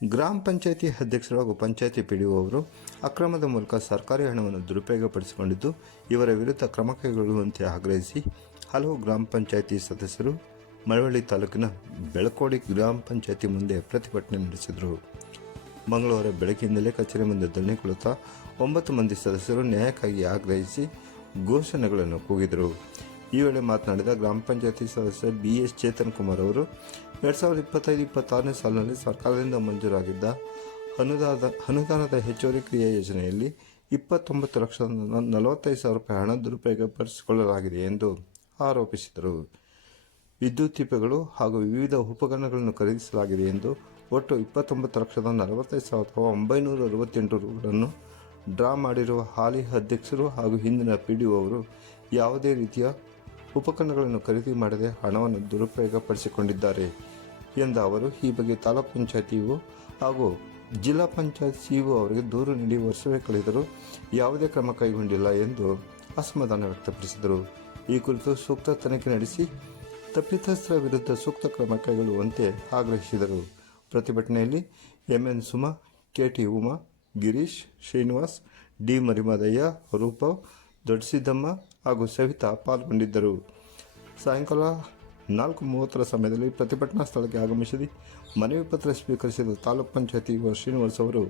ಗ್ರಾಮ ಪಂಚಾಯಿತಿ ಅಧ್ಯಕ್ಷರು ಹಾಗೂ ಪಂಚಾಯಿತಿ ಪಿಡಿಒ ಅವರು ಅಕ್ರಮದ ಮೂಲಕ ಸರ್ಕಾರಿ ಹಣವನ್ನು ದುರುಪಯೋಗಪಡಿಸಿಕೊಂಡಿದ್ದು ಇವರ ವಿರುದ್ಧ ಕ್ರಮ ಕೈಗೊಳ್ಳುವಂತೆ ಆಗ್ರಹಿಸಿ ಹಲವು ಗ್ರಾಮ ಪಂಚಾಯಿತಿ ಸದಸ್ಯರು ಮಳವಳ್ಳಿ ತಾಲೂಕಿನ ಬೆಳಕೋಡಿ ಗ್ರಾಮ ಪಂಚಾಯಿತಿ ಮುಂದೆ ಪ್ರತಿಭಟನೆ ನಡೆಸಿದರು. ಮಂಗಳವಾರ ಬೆಳಗ್ಗಿನಿಂದಲೇ ಕಚೇರಿ ಮುಂದೆ ಧರಣಿಕೊಳ್ಳುತ್ತಾ 9 ಮಂದಿ ಸದಸ್ಯರು ನ್ಯಾಯಕ್ಕಾಗಿ ಆಗ್ರಹಿಸಿ ಘೋಷಣೆಗಳನ್ನು ಕೂಗಿದರು. ಈ ವೇಳೆ ಮಾತನಾಡಿದ ಗ್ರಾಮ ಪಂಚಾಯಿತಿ ಸದಸ್ಯ BS ಚೇತನ್ ಕುಮಾರ್ ಅವರು 2025-26ನೇ ಸಾಲಿನಲ್ಲಿ ಸರ್ಕಾರದಿಂದ ಮಂಜೂರಾಗಿದ್ದ ಅನುದಾನದ ಹೆಚ್ಚುವರಿ ಕ್ರಿಯಾ ಯೋಜನೆಯಲ್ಲಿ 29,45,000 ರೂಪಾಯಿ ಹಣ ದುರುಪಯೋಗಪಡಿಸಿಕೊಳ್ಳಲಾಗಿದೆ ಎಂದು ಆರೋಪಿಸಿದರು. ವಿದ್ಯುತ್ ದೀಪಗಳು ಹಾಗೂ ವಿವಿಧ ಉಪಕರಣಗಳನ್ನು ಖರೀದಿಸಲಾಗಿದೆ ಎಂದು ಒಟ್ಟು 29,45,968 ರೂಗಳನ್ನು ಡ್ರಾ ಮಾಡಿರುವ ಹಾಲಿ ಅಧ್ಯಕ್ಷರು ಹಾಗೂ ಹಿಂದಿನ PDO ಅವರು ಯಾವುದೇ ರೀತಿಯ ಉಪಕರಣಗಳನ್ನು ಖರೀದಿ ಮಾಡದೆ ಹಣವನ್ನು ದುರುಪಯೋಗಪಡಿಸಿಕೊಂಡಿದ್ದಾರೆ ಎಂದ ಅವರು ಈ ಬಗ್ಗೆ ತಾಲೂಕು ಪಂಚಾಯತಿಯು ಹಾಗೂ ಜಿಲ್ಲಾ ಪಂಚಾಯತ್ CEO ಅವರಿಗೆ ದೂರು ನೀಡಿ ವರ್ಷವೇ ಕಳೆದರೂ ಯಾವುದೇ ಕ್ರಮ ಕೈಗೊಂಡಿಲ್ಲ ಎಂದು ಅಸಮಾಧಾನ ವ್ಯಕ್ತಪಡಿಸಿದರು. ಈ ಕುರಿತು ಸೂಕ್ತ ತನಿಖೆ ನಡೆಸಿ ತಪ್ಪಿತಸ್ಥರ ವಿರುದ್ಧ ಸೂಕ್ತ ಕ್ರಮ ಕೈಗೊಳ್ಳುವಂತೆ ಆಗ್ರಹಿಸಿದರು. ಪ್ರತಿಭಟನೆಯಲ್ಲಿ MN Suma, KT Uma, Girish, Srinivas, D ಮರಿಮಾದಯ್ಯ, ರೂಪ, ದೊಡ್ಡಸಿದ್ದಮ್ಮ ಹಾಗೂ ಸವಿತಾ ಪಾಲ್ಗೊಂಡಿದ್ದರು. ಸಾಯಂಕಾಲ 4:30 ಸಮಯದಲ್ಲಿ ಪ್ರತಿಭಟನಾ ಸ್ಥಳಕ್ಕೆ ಆಗಮಿಸಿ ಮನವಿ ಪತ್ರ ಸ್ವೀಕರಿಸಿದ ತಾಲೂಕ್ ಪಂಚಾಯತಿ ಶ್ರೀನಿವಾಸ್ ಅವರು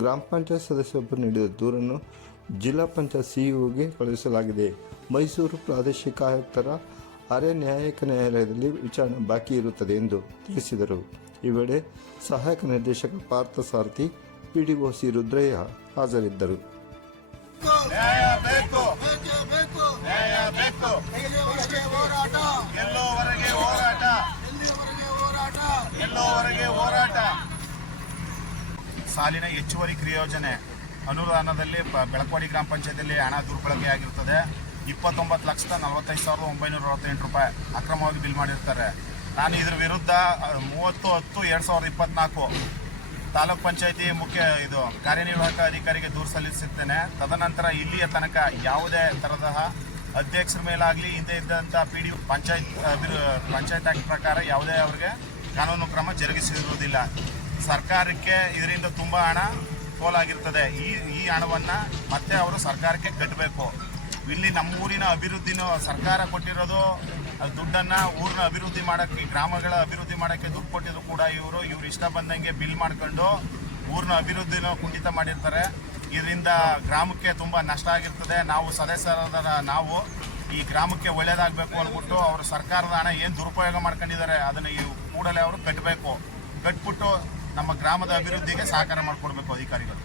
ಗ್ರಾಮ ಪಂಚಾಯತ್ ಸದಸ್ಯರೊಬ್ಬರು ನೀಡಿದ ದೂರನ್ನು ಜಿಲ್ಲಾ ಪಂಚಾಯತ್ CEOಗೆ ಕಳುಹಿಸಲಾಗಿದೆ. ಮೈಸೂರು ಪ್ರಾದೇಶಿಕ ಆಯುಕ್ತರ ಅರೆ ನ್ಯಾಯಿಕ ನ್ಯಾಯಾಲಯದಲ್ಲಿ ವಿಚಾರಣೆ ಬಾಕಿ ಇರುತ್ತದೆ ಎಂದು ತಿಳಿಸಿದರು. ಈ ವೇಳೆ ಸಹಾಯಕ ನಿರ್ದೇಶಕ ಪಾರ್ಥ ಸಾರಥಿ, PDO C ರುದ್ರಯ್ಯ ಹಾಜರಿದ್ದರು. ಸಾಲಿನ ಹೆಚ್ಚುವರಿ ಕ್ರಿಯೋಜನೆ ಅನುದಾನದಲ್ಲಿ ಬೆಳಕೋಡಿ ಗ್ರಾಮ ಪಂಚಾಯತಿಯಲ್ಲಿ ಹಣ ದುರ್ಬಳಕೆಯಾಗಿರುತ್ತದೆ. 29,45,968 ರೂಪಾಯಿ ಅಕ್ರಮವಾಗಿ ಬಿಲ್ ಮಾಡಿರ್ತಾರೆ. ನಾನು ಇದರ ವಿರುದ್ಧ 30/10/2024 ತಾಲೂಕ್ ಪಂಚಾಯತಿ ಕಾರ್ಯನಿರ್ವಾಹಕ ಅಧಿಕಾರಿಗೆ ದೂರು ಸಲ್ಲಿಸುತ್ತೇನೆ. ತದನಂತರ ಇಲ್ಲಿಯ ತನಕ ಯಾವುದೇ ತರಹ ಅಧ್ಯಕ್ಷರ ಮೇಲಾಗಲಿ ಹಿಂದೆ ಇದ್ದಂಥ PDO ಪಂಚಾಯತ್ ಆಕ್ಟ್ ಪ್ರಕಾರ ಯಾವುದೇ ಅವರಿಗೆ ಕಾನೂನು ಕ್ರಮ ಜರುಗಿಸಿರುವುದಿಲ್ಲ. ಸರ್ಕಾರಕ್ಕೆ ಇದರಿಂದ ತುಂಬ ಹಣ ಪೋಲಾಗಿರ್ತದೆ. ಈ ಹಣವನ್ನು ಮತ್ತೆ ಅವರು ಸರ್ಕಾರಕ್ಕೆ ಕಟ್ಟಬೇಕು. ಇಲ್ಲಿ ನಮ್ಮ ಊರಿನ ಅಭಿವೃದ್ಧಿನೂ ಸರ್ಕಾರ ಕೊಟ್ಟಿರೋದು ದುಡ್ಡನ್ನು ಊರಿನ ಅಭಿವೃದ್ಧಿ ಮಾಡೋಕ್ಕೆ, ಗ್ರಾಮಗಳ ಅಭಿವೃದ್ಧಿ ಮಾಡೋಕ್ಕೆ ದುಡ್ಡು ಕೊಟ್ಟಿದ್ರು ಕೂಡ ಇವರು ಇಷ್ಟ ಬಂದಂಗೆ ಬಿಲ್ ಮಾಡ್ಕೊಂಡು ಊರಿನ ಅಭಿವೃದ್ಧಿನೂ ಕುಂಠಿತ ಮಾಡಿರ್ತಾರೆ. ಇದರಿಂದ ಗ್ರಾಮಕ್ಕೆ ತುಂಬ ನಷ್ಟ ಆಗಿರ್ತದೆ. ನಾವು ಸದಸ್ಯರಾದ ನಾವು ಈ ಗ್ರಾಮಕ್ಕೆ ಒಳ್ಳೇದಾಗಬೇಕು ಅಂದ್ಬಿಟ್ಟು ಅವರು ಸರ್ಕಾರದ ಹಣ ಏನು ದುರುಪಯೋಗ ಮಾಡ್ಕೊಂಡಿದ್ದಾರೆ ಅದನ್ನು ಈ ಕೂಡಲೇ ಅವರು ಕಟ್ಟಬಿಟ್ಟು ನಮ್ಮ ಗ್ರಾಮದ ಅಭಿವೃದ್ಧಿಗೆ ಸಹಕಾರ ಮಾಡಿಕೊಡ್ಬೇಕು ಅಧಿಕಾರಿಗಳು.